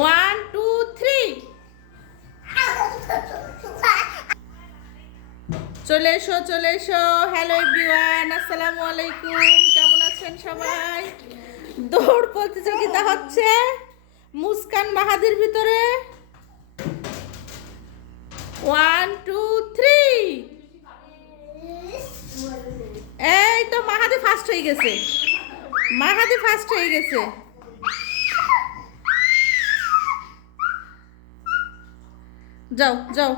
One two three চলে এসো চলে এসো। হ্যালো এভরিওয়ান আসসালামু আলাইকুম। কেমন আছেন সবাই? দৌড় প্রতিযোগিতা হচ্ছে মুস্কান মাহাদির ভিতরে। ওয়ান টু থ্রি এই তো মাহাদি ফার্স্ট হয়ে গেছে। মাহাদি ফার্স্ট হয়ে গেছে। যাও যাও।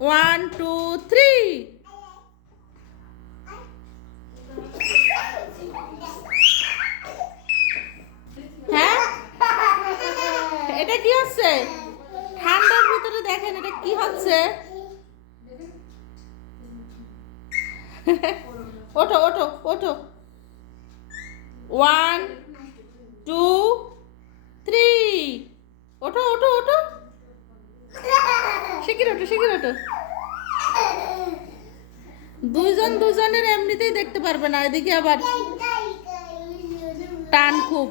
ওয়ান টু থ্রি হ্যাঁ? এটা কি হচ্ছে? ঠান্ডার ভিতরে দেখেন, এটা কি হচ্ছে? ওঠো ওঠো ওঠো। ওয়ান টু দুইজন দুজনের এমনিতেই দেখতে পারবে না, এদিকে আবার টান খুব।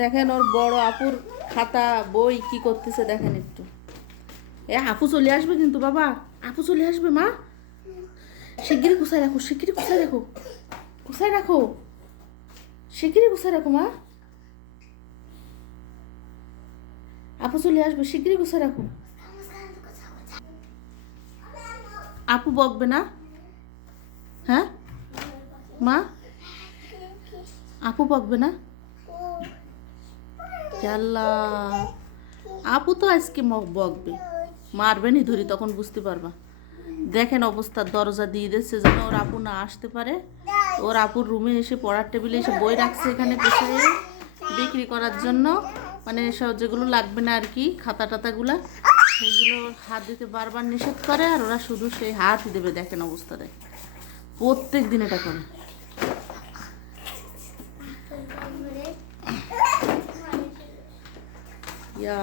দেখেন ওর বড় আপুর খাতা, বই কি করতেছে দেখেন একটু। এ আপু চলে আসবে কিন্তু, বাবা। আপু চলে আসবে, মা। শিগগিরি কুসায় রাখো শিগগিরি কুসায় রাখো। কুসায় রাখো। শিগগিরি কুসায় রাখো, মা। আপু চলে আসবে শিগগিরি কুসায় রাখো। আপু বকবে না? হ্যাঁ? মা? আপু বকবে না? আল্লাহ আপু তো আজকে বকবে। মারবে নি ধরি তখন বুঝতে পারবা। দেখেন অবস্থা দরজা দিয়ে দিচ্ছে যেন ওর আপু না আসতে পারে। ওর আপুর রুমে এসে পড়ার টেবিলে এসে বই রাখছে এখানে বসে বিক্রি করার জন্য মানে সব যেগুলো লাগবে না আর কি খাতা টাতাগুলা সেইগুলো ওর হাত দিতে বারবার নিষেধ করে আর ওরা শুধু সেই হাতই দেবে। দেখেন অবস্থা দেখ। প্রত্যেক দিন এটা করে।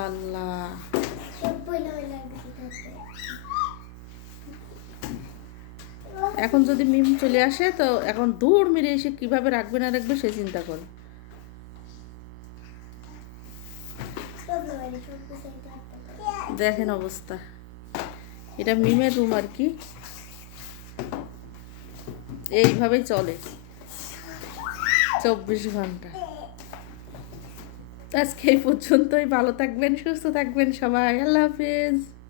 আল্লাহ। এখন যদি মিম চলে আসে, তো এখন দৌড় মেরে এসে কীভাবে রাখবে না রাখবে সে চিন্তা করে। দেখেন অবস্থা। এটা মিমের রুম আর কি। এইভাবেই চলে। চব্বিশ ঘণ্টা। আজকে এই পর্যন্তই। ভালো থাকবেন, সুস্থ থাকবেন সবাই। আল্লাহ হাফিজ।